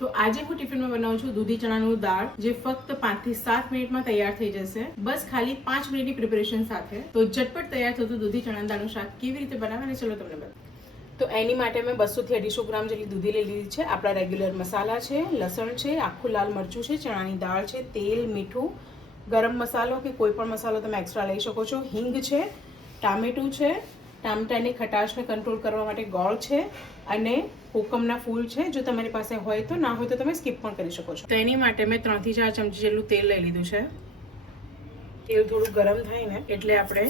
તો આજે હું ટિફિનમાં બનાવું છું દૂધી ચણાનું દાળ, જે ફક્ત 5 થી 7 મિનિટમાં તૈયાર થઈ જશે, બસ ખાલી 5 મિનિટની પ્રિપેરેશન સાથે. તો ઝટપટ તૈયાર થતું દૂધી ચણાનું દાળનું શાક કેવી રીતે બનાવવાનું ચલો તમને બતાવું. તો એની માટે મેં 200 થી 250 ગ્રામ જેટલી દૂધી લઈ લીધી છે. આપણા રેગ્યુલર મસાલા છે, લસણ છે, આખું લાલ મરચું છે, ચણાની દાળ છે, તેલ, મીઠું, ગરમ મસાલો કે કોઈ પણ મસાલો તમે એક્સ્ટ્રા લઈ શકો છો, હિંગ છે, ટામેટું છે, ટામેટાની ખટાશને કંટ્રોલ કરવા માટે ગોળ છે અને કોકમના ફૂલ છે. જો તમારી પાસે હોય તો, ના હોય તો તમે સ્કીપ પણ કરી શકો છો. તો એની માટે મેં 3 થી 4 ચમચી જેટલું તેલ લઈ લીધું છે. તેલ થોડું ગરમ થાય ને એટલે આપણે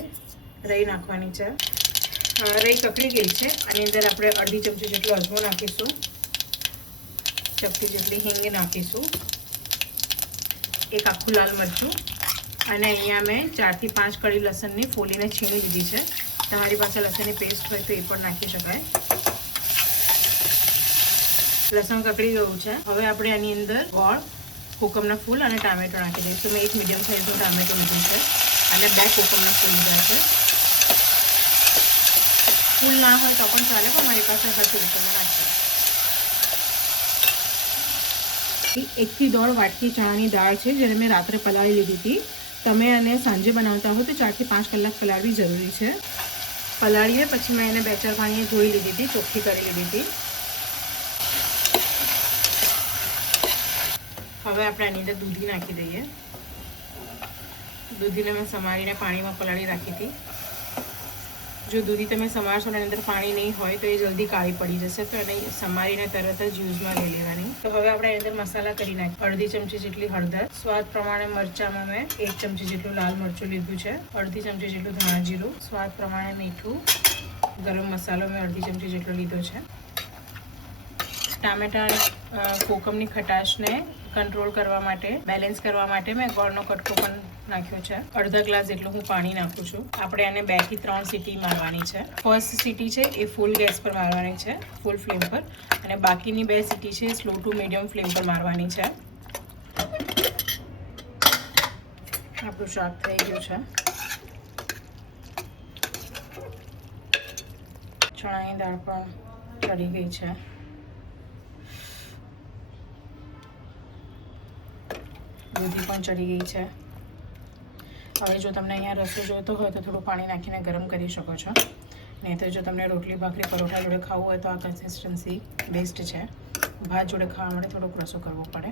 રાઈ નાખવાની છે. રાઈ કકડી ગઈ છે. આની અંદર આપણે અડધી ચમચી જેટલું અજમો નાખીશું, ચપટી જેટલી હિંગ નાખીશું, એક આખું લાલ મરચું, અને અહીંયા મેં 4 થી 5 કળી લસણની ફોલીને છીણી લીધી છે. તમારી પાસે લસણની પેસ્ટ હોય તો એ પણ નાખી શકાય. લસણ કકડી ગયું છે. હવે આપણે આની અંદર ગોળ, કોકમના ફૂલ અને ટામેટો નાખી દઈશું. મેં એક મીડિયમ સાઇઝનું ટામેટો લીધું છે અને 2 કોકમના ફૂલ લીધા છે. ફૂલ ના હોય તો પણ ચાલે, પણ મારી પાસે હતું તો મેં નાખ્યું. 1 થી 1.5 વાટકી ચણાની દાળ છે, જેને મેં રાત્રે પલાળી લીધી હતી. તમે આને સાંજે બનાવતા હો તો 4 થી 5 કલાક પલાળવી જરૂરી છે. પલાળીએ પછી મેં એને 2-4 પાણીએ ધોઈ લીધી હતી, ચોખ્ખી કરી લીધી હતી. હવે આપણે આની અંદર દૂધી નાખી દઈએ. દૂધીને મેં સમારીને પાણીમાં પલાળી રાખી હતી. જો દૂધી તમે સમારશો અને અંદર પાણી નહીં હોય તો એ જલ્દી કાળી પડી જશે, તો એને સમારીને તરત જ યુઝમાં લઈ લેવાની. તો હવે આપણે એની અંદર મસાલા કરી નાખીએ. અડધી ચમચી જેટલી હળદર, સ્વાદ પ્રમાણે મરચાંમાં મેં 1 ચમચી જેટલું લાલ મરચું લીધું છે, અડધી ચમચી જેટલું ધાણા જીરું, સ્વાદ પ્રમાણે મીઠું, ગરમ મસાલો મેં અડધી ચમચી જેટલો લીધો છે. ટામેટા કોકમની ખટાશને કંટ્રોલ કરવા માટે, બેલેન્સ કરવા માટે મેં ગોળનો કટકો પણ નાખ્યો છે. અડધા ગ્લાસ જેટલું હું પાણી નાખું છું. આપણે આને 2 થી 3 સીટી મારવાની છે. ફર્સ્ટ સીટી છે એ ફૂલ ગેસ પર મારવાની છે, ફૂલ ફ્લેમ પર, અને બાકીની 2 સીટી છે સ્લો ટુ મીડિયમ ફ્લેમ પર મારવાની છે. આપણું શાક થઈ ગયું છે. ચણાની દાળ પણ ચડી ગઈ છે. દૂધી પણ ચડી ગઈ છે. હવે જો તમને અહીંયા રસો જોઈતો હોય તો થોડું પાણી નાખીને ગરમ કરી શકો છો. નહીં તો જો તમને રોટલી, ભાખરી, પરોઠા જોડે ખાવું હોય તો આ કન્સિસ્ટન્સી બેસ્ટ છે. ભાત જોડે ખાવા માટે થોડોક રસો કરવો પડે.